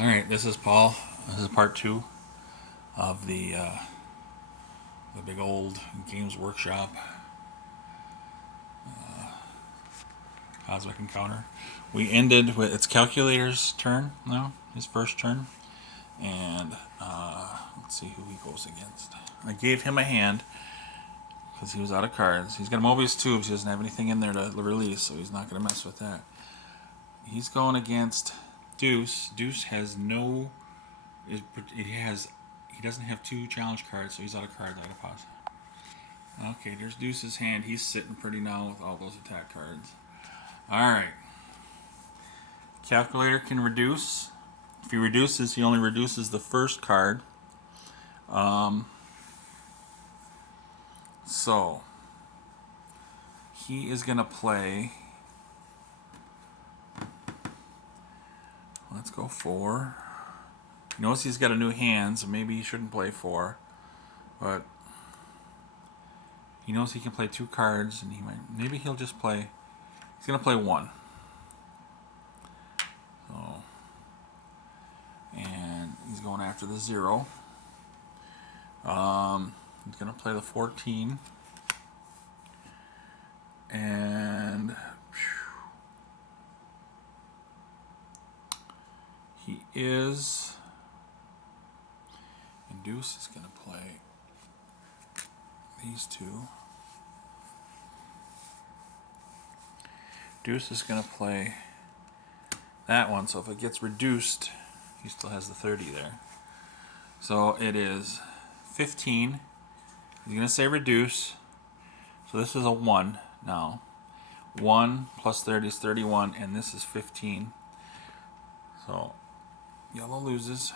All right, this is Paul. This is part 2 of the big old Games Workshop Cosmic Encounter. We ended with it's Calculator's turn now, his first turn, and let's see who he goes against. I gave him a hand because he was out of cards. He's got Mobius tubes. He doesn't have anything in there to release, so he's not going to mess with that. He's going against Deuce. Deuce has no. He doesn't have 2 challenge cards, so he's out of cards. I deposit. Okay, there's Deuce's hand. He's sitting pretty now with all those attack cards. Alright. Calculator can reduce. If he reduces, he only reduces the first card. So, he is going to play. Let's go 4. He knows he's got a new hand, so maybe he shouldn't play 4. But he knows he can play 2 cards, and maybe he'll just play. He's gonna play 1. So, and he's going after the 0. He's gonna play the 14, and he is. And Deuce is gonna play these 2. Deuce is going to play that one, so if it gets reduced, he still has the 30 there. So it is 15. He's going to say reduce. So this is a 1 now. 1 plus 30 is 31, and this is 15. So yellow loses.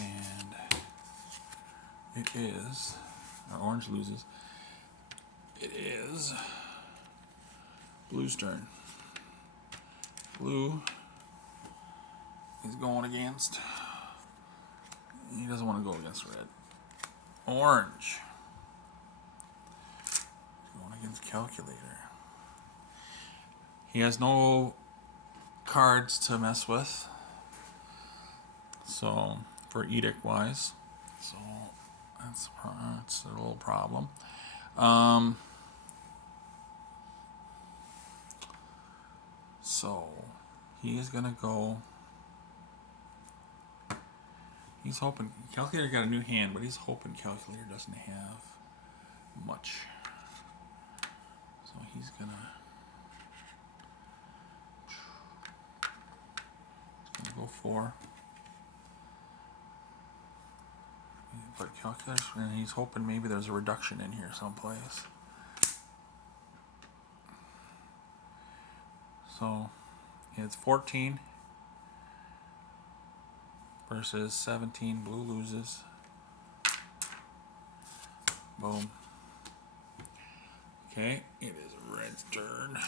And it is, or orange loses. It is Blue's turn. Blue is going against. He doesn't want to go against red. Orange is going against Calculator. He has no cards to mess with. So, for edict wise. So, that's a little problem. So, he is going to go. He's hoping. Calculator got a new hand, but he's hoping Calculator doesn't have much. So, he's going to go 4. But Calculator, and he's hoping maybe there's a reduction in here someplace. So, it's 14 versus 17. Blue loses. Boom. Okay, it is red's turn.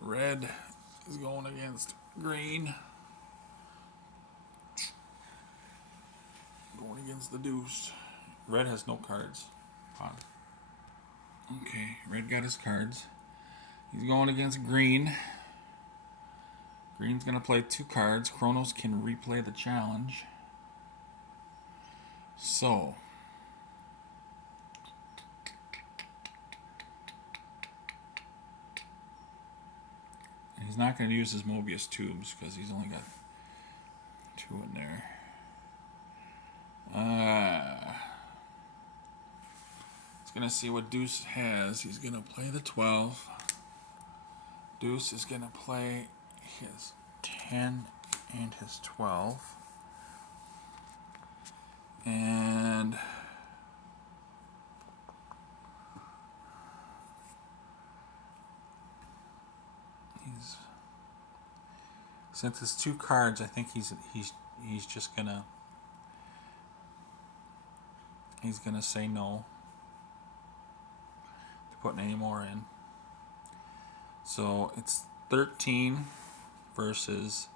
Red is going against green. Going against the Deuce. Red has no cards. Okay, red got his cards. He's going against green. Green's going to play 2 cards. Chronos can replay the challenge. So, he's not going to use his Mobius tubes because he's only got 2 in there. He's going to see what Deuce has. He's going to play the 12. Deuce is going to play his 10 and his 12. And since it's 2 cards, I think he's just gonna say no to putting any more in. So it's 13 versus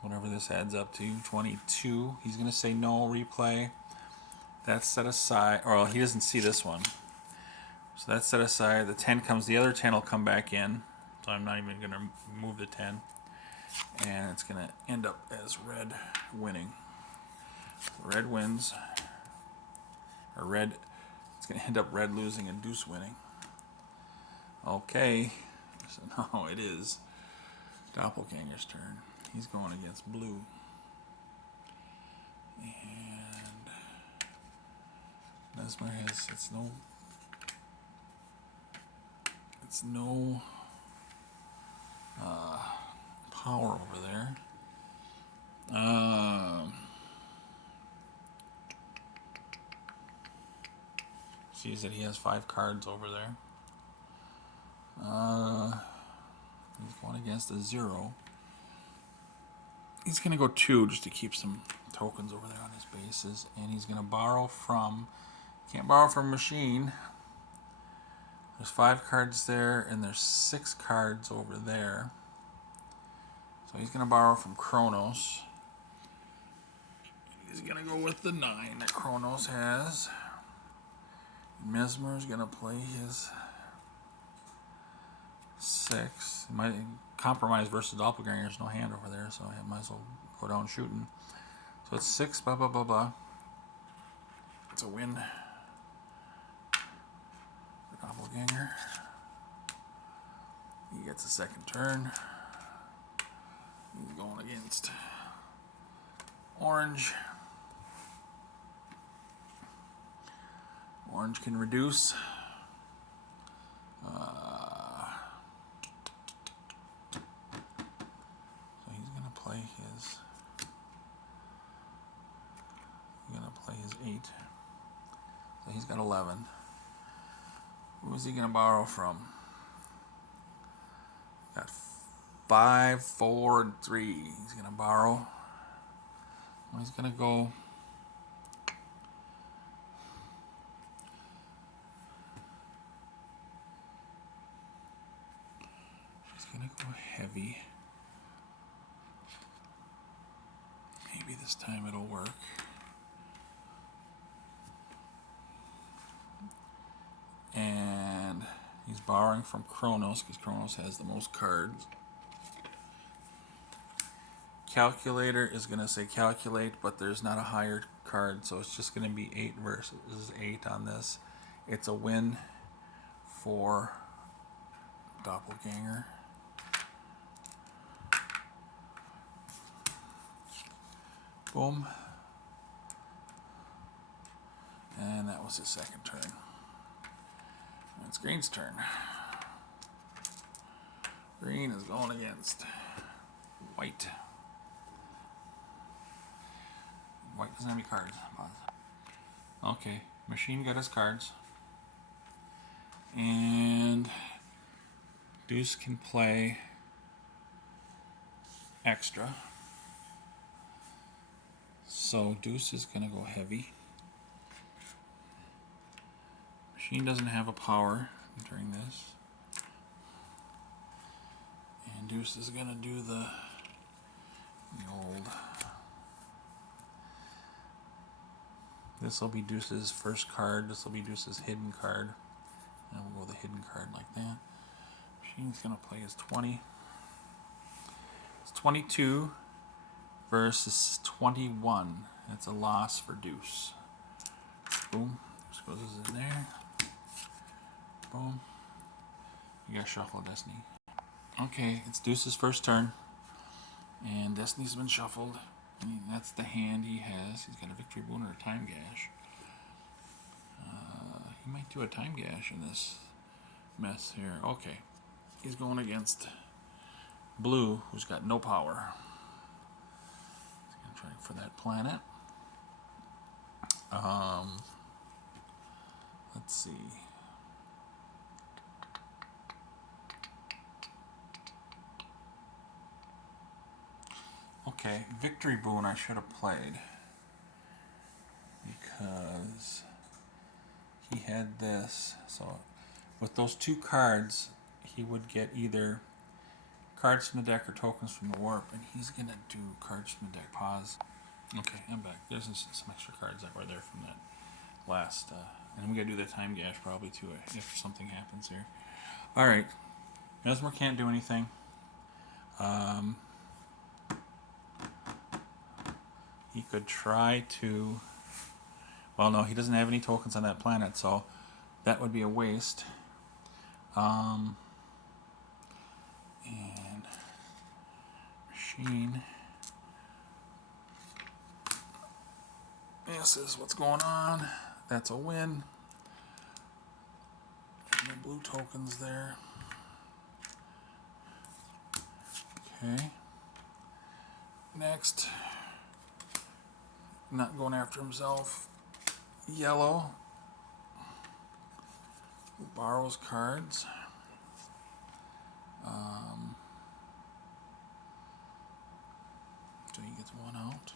whatever this adds up to, 22. He's going to say no, replay. That's set aside. Or he doesn't see this one. So that's set aside. The 10 comes, the other 10 will come back in. so I'm not even going to move the 10. And it's going to end up as red winning. Red wins. Or red, it's going to end up red losing and deuce winning. Okay, so now it is Doppelganger's turn. He's going against blue. And Mesmer has, it's no power over there. Sees that he has 5 cards over there. He's going against a 0. He's going to go 2 just to keep some tokens over there on his bases. And he's going to borrow from... Can't borrow from machine. There's 5 cards there, and there's 6 cards over there. So he's going to borrow from Chronos. He's going to go with the 9 that Chronos has. Mesmer is going to play his 6. He might compromise versus Doppelganger. There's no hand over there, so I might as well go down shooting. So it's 6, blah, blah, blah, blah. It's a win for Doppelganger. He gets a second turn. He's going against orange. Orange can reduce. So he's going to play his... He's going to play his 8. So he's got 11. Who is he going to borrow from? Got 5, 4, and 3. He's going to borrow. Well, he's going to go... He's going to go heavy. Maybe this time it'll work. And he's borrowing from Chronos because Chronos has the most cards. Calculator is going to say calculate, but there's not a higher card, so it's just going to be 8 versus 8 on this. It's a win for Doppelganger. Boom. And that was his second turn. It's green's turn. Green is going against white. White doesn't have any cards. Okay, machine got his cards. And Deuce can play extra. So Deuce is going to go heavy. Machine doesn't have a power during this. And Deuce is going to do the old... This will be Deuce's first card. This will be Deuce's hidden card. And we'll go the hidden card like that. Machine's going to play his 20. It's 22 versus 21. That's a loss for Deuce. Boom. Deuce goes in there. Boom. You gotta shuffle Destiny. Okay, it's Deuce's first turn. And Destiny's been shuffled. And that's the hand he has. He's got a victory boon or a time gash. He might do a time gash in this mess here. Okay. He's going against blue, who's got no power. He's going to try for that planet. Let's see. Okay, victory boon I should have played because he had this. So with those 2 cards, he would get either cards from the deck or tokens from the warp, and he's gonna do cards from the deck. Pause. Okay, I'm back. There's some extra cards that were there from that last, and we gotta do the time gash probably too if something happens here. All right, Mesmer can't do anything. He could try to... Well, no, he doesn't have any tokens on that planet, so that would be a waste. And Machine. This is what's going on. That's a win. No blue tokens there. Okay. Next. Not going after himself. Yellow. Borrows cards. So he gets one out.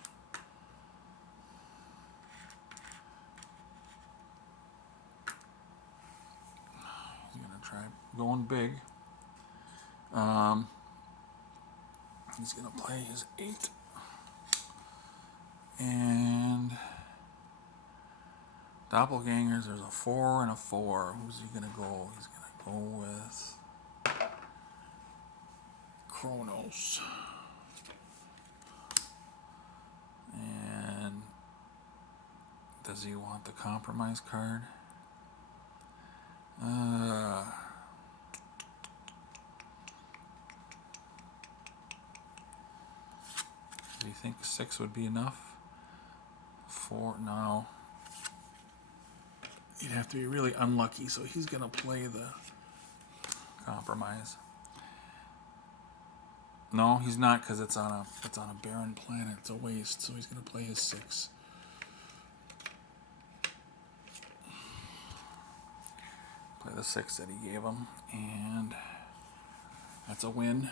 He's gonna try going big. He's gonna play his 8. And Doppelgangers, there's a 4 and a 4. Who's he gonna go? He's gonna go with Chronos. And does he want the compromise card? Do you think 6 would be enough? 4? No. You'd have to be really unlucky, so he's going to play the compromise. No, he's not, because it's on a barren planet. It's a waste, so he's going to play his 6. Play the 6 that he gave him, and that's a win.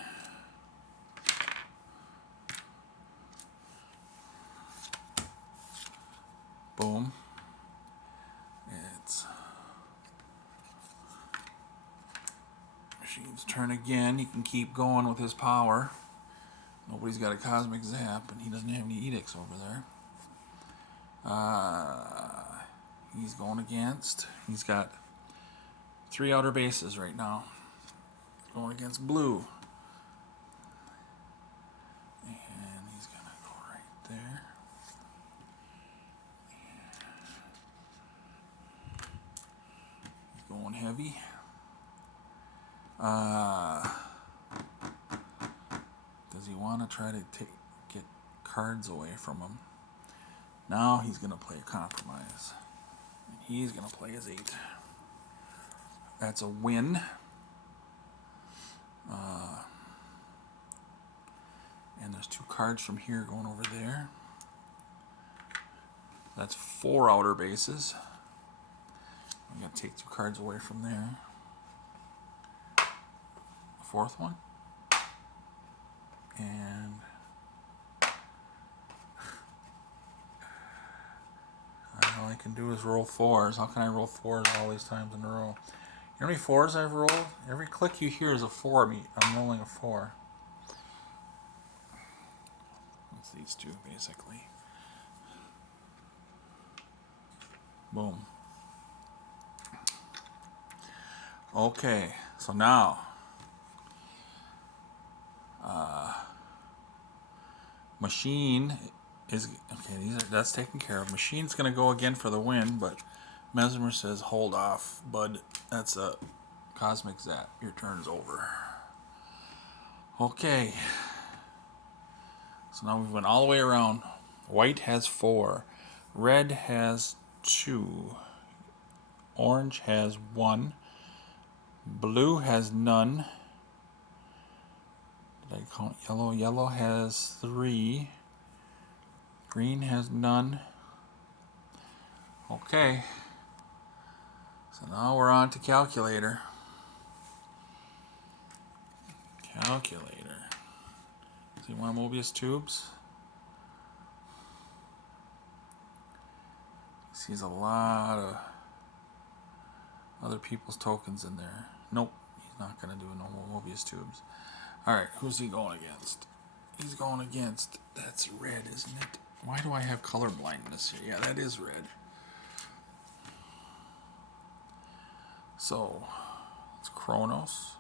Boom. It's Machine's turn again. He can keep going with his power. Nobody's got a Cosmic Zap, and he doesn't have any Edicts over there. He's going against. He's got 3 outer bases right now. Going against blue. And he's going to go right there. He's going heavy. Does he want to try to get cards away from him? Now he's going to play a compromise. And he's going to play his 8. That's a win. And there's 2 cards from here going over there. That's 4 outer bases. I'm going to take 2 cards away from there. A 4th one. And all I can do is roll 4s. How can I roll 4s all these times in a row? You know how many 4s I've rolled? Every click you hear is a 4. I'm rolling a 4. That's these 2, basically. Boom. Okay, so now Machine is okay. That's taken care of. Machine's gonna go again for the win, but Mesmer says, "Hold off, bud. That's a Cosmic Zap. Your turn's over." Okay. So now we went all the way around. White has 4. Red has 2. Orange has 1. Blue has none. Did I count yellow? Yellow has 3. Green has none. Okay. So now we're on to calculator. Calculator. So you want Mobius tubes? He sees a lot of other people's tokens in there. Nope, he's not going to do no more Mobius tubes. Alright, who's he going against? He's going against... That's red, isn't it? Why do I have color blindness here? Yeah, that is red. So, it's Chronos.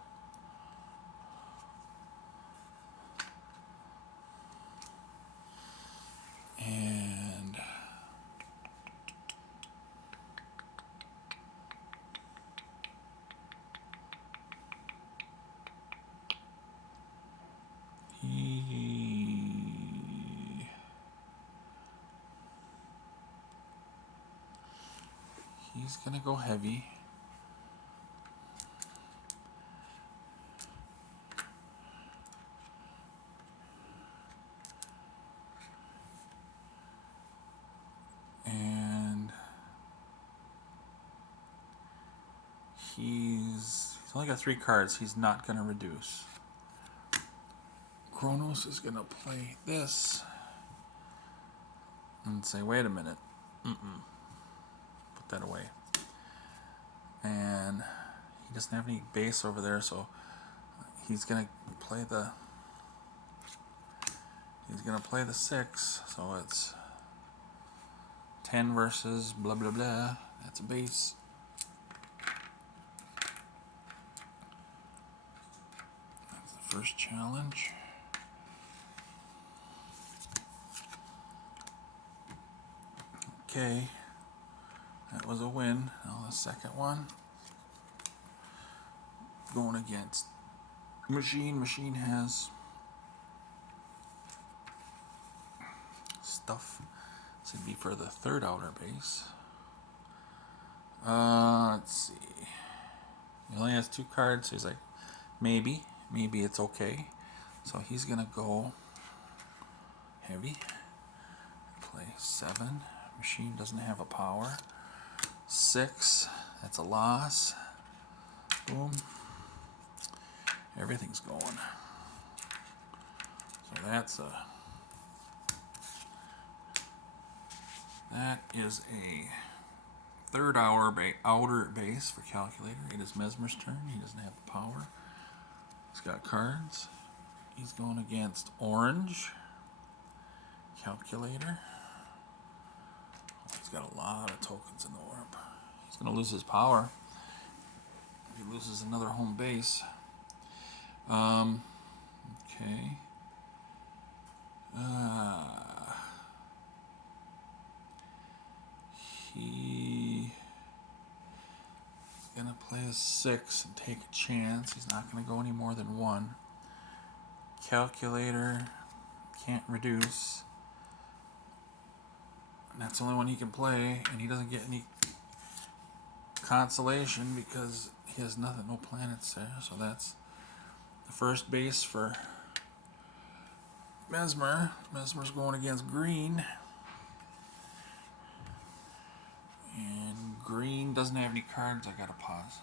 he's gonna go heavy. And he's only got 3 cards. He's not gonna reduce. Chronos is gonna play this and say, wait a minute. Put that away. And he doesn't have any base over there, so he's gonna play the 6, so it's 10 versus blah blah blah. That's a base. That's the first challenge. Okay, that was a win. Now the second one, going against Machine. Machine has stuff. This would be for the 3rd outer base. Let's see. He only has 2 cards, so he's like, maybe it's okay. So he's gonna go heavy. Play 7. Machine doesn't have a power. 6. That's a loss. Boom. Everything's going. So that is a 3rd outer base for Calculator. It is Mesmer's turn. He doesn't have the power. He's got cards. He's going against Orange. Calculator. He's got a lot of tokens in the warp. He's going to lose his power. He loses another home base. Okay. He's going to play a 6 and take a chance. He's not going to go any more than 1. Calculator can't reduce. And that's the only one he can play, and he doesn't get any consolation because he has nothing, no planets there. So that's the first base for Mesmer. Mesmer's going against Green. And Green doesn't have any cards. I gotta pause.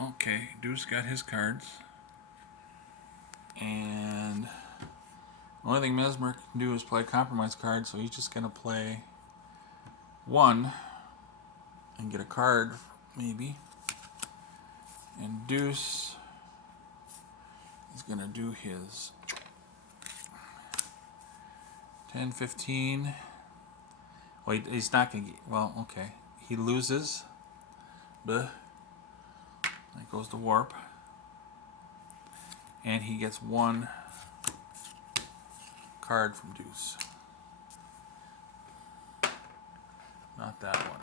Okay, Deuce got his cards. And the only thing Mesmer can do is play compromise cards, so he's just gonna play 1 and get a card, maybe. And Deuce is going to do his 10, 15. Well, he's not going to get... Well, okay. He loses. Bleh. That goes to warp. And he gets 1 card from Deuce. Not that one.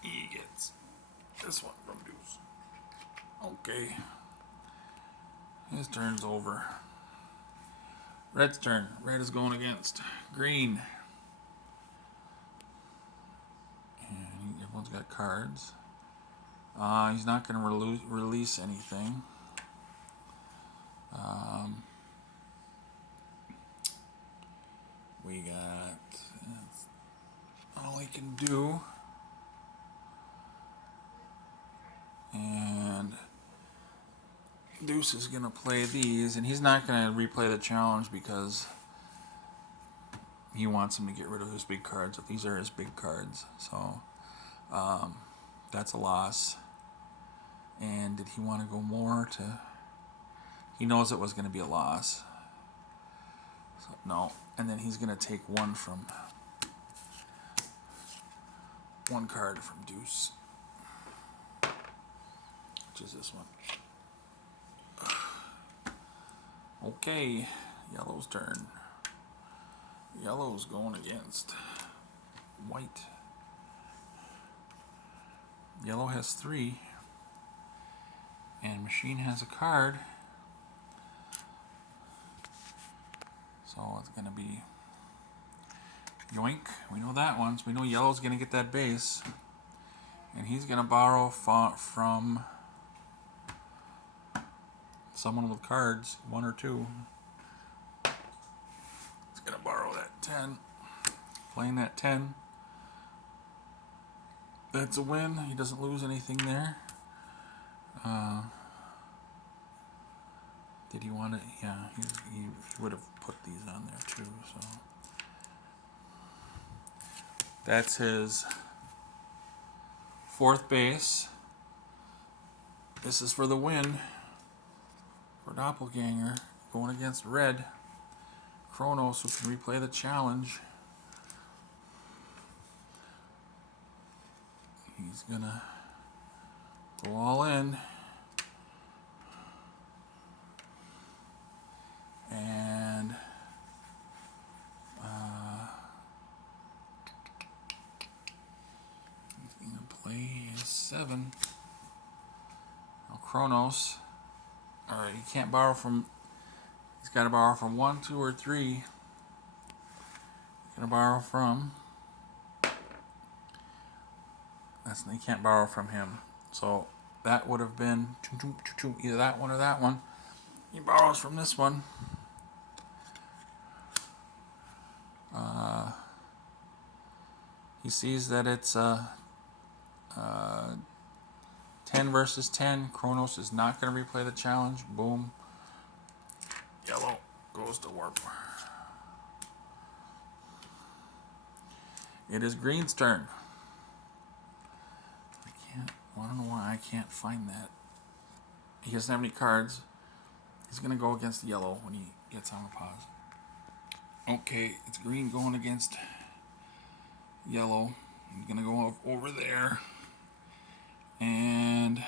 He gets this one from Deuce. Okay. His turn's over. Red's turn. Red is going against Green. And everyone's got cards. He's not going to release anything. We got... all he can do. And Deuce is going to play these, and he's not going to replay the challenge because he wants him to get rid of his big cards. But these are his big cards, so that's a loss. And did he want to go more to... He knows it was going to be a loss. So, no. And then he's going to take 1 from... 1 card from Deuce. Which is this one. Okay, yellow's turn. Yellow's going against white. Yellow has 3. And Machine has a card. So it's going to be yoink. We know that one. So we know yellow's going to get that base. And he's going to borrow from someone with cards, 1 or 2. He's going to borrow that 10. Playing that 10. That's a win. He doesn't lose anything there. Did he want it? Yeah, he would have put these on there too. So that's his 4th base. This is for the win for Doppelganger, going against red. Chronos, who can replay the challenge. He's gonna go all in. And he's gonna play his 7. Now Chronos. Alright, he can't borrow from. He's got to borrow from 1, 2, or 3. He's gonna borrow from. He can't borrow from him. So that would have been either that one or that one. He borrows from this one. He sees that it's 10 versus 10. Chronos is not going to replay the challenge. Boom. Yellow goes to warp. It is green's turn. I don't know why I can't find that. He doesn't have any cards. He's going to go against yellow when he gets on a pause. Okay, it's green going against yellow. He's going to go over there. And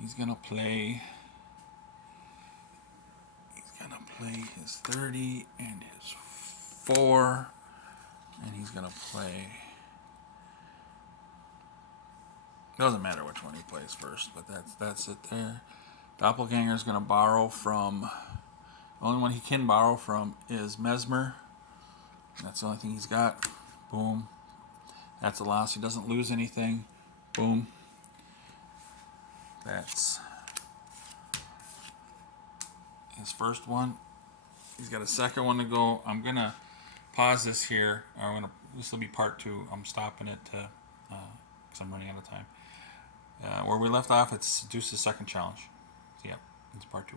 he's going to play his 30 and his 4. And he's going to play. Doesn't matter which one he plays first, but that's it there. Doppelganger is going to borrow from. The only one he can borrow from is Mesmer. That's the only thing he's got. Boom. That's a loss. He doesn't lose anything. Boom. That's his first one. He's got a second one to go. I'm going to pause this here. This will be part 2. I'm stopping it because I'm running out of time. Where we left off, it's Deuce's second challenge. Yep, it's part 2.